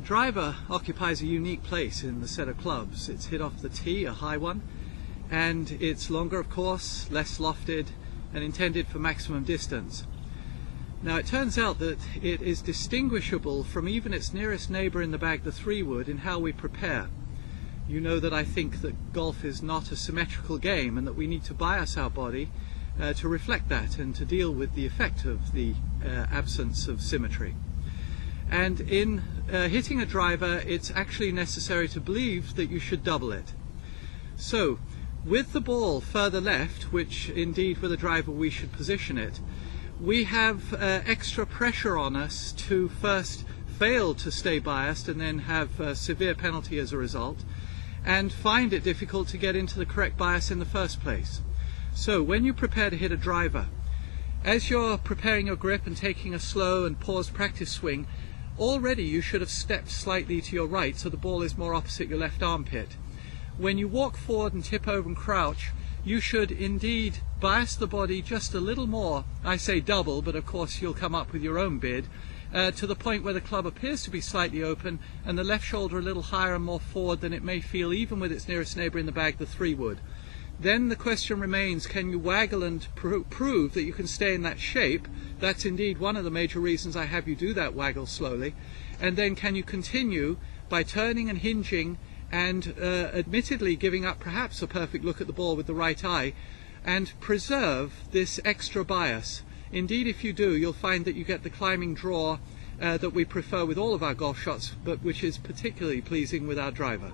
The driver occupies a unique place in the set of clubs. It's hit off the tee, a high one, and it's longer, of course, less lofted, and intended for maximum distance. Now it turns out that it is distinguishable from even its nearest neighbor in the bag, the 3-wood, in how we prepare. You know that I think that golf is not a symmetrical game and that we need to bias our body to reflect that and to deal with the effect of the absence of symmetry. And in hitting a driver, it's actually necessary to believe that you should double it. So with the ball further left, which indeed with a driver we should position it, we have extra pressure on us to first fail to stay biased and then have a severe penalty as a result, and find it difficult to get into the correct bias in the first place. So when you prepare to hit a driver, as you're preparing your grip and taking a slow and paused practice swing, already you should have stepped slightly to your right so the ball is more opposite your left armpit. When you walk forward and tip over and crouch, you should indeed bias the body just a little more, I say double, but of course you'll come up with your own bid, to the point where the club appears to be slightly open and the left shoulder a little higher and more forward than it may feel even with its nearest neighbor in the bag, the 3-wood. Then the question remains, can you waggle and prove that you can stay in that shape? That's indeed one of the major reasons I have you do that waggle slowly. And then can you continue by turning and hinging and admittedly giving up perhaps a perfect look at the ball with the right eye, and preserve this extra bias. Indeed, if you do, you'll find that you get the climbing draw that we prefer with all of our golf shots, but which is particularly pleasing with our driver.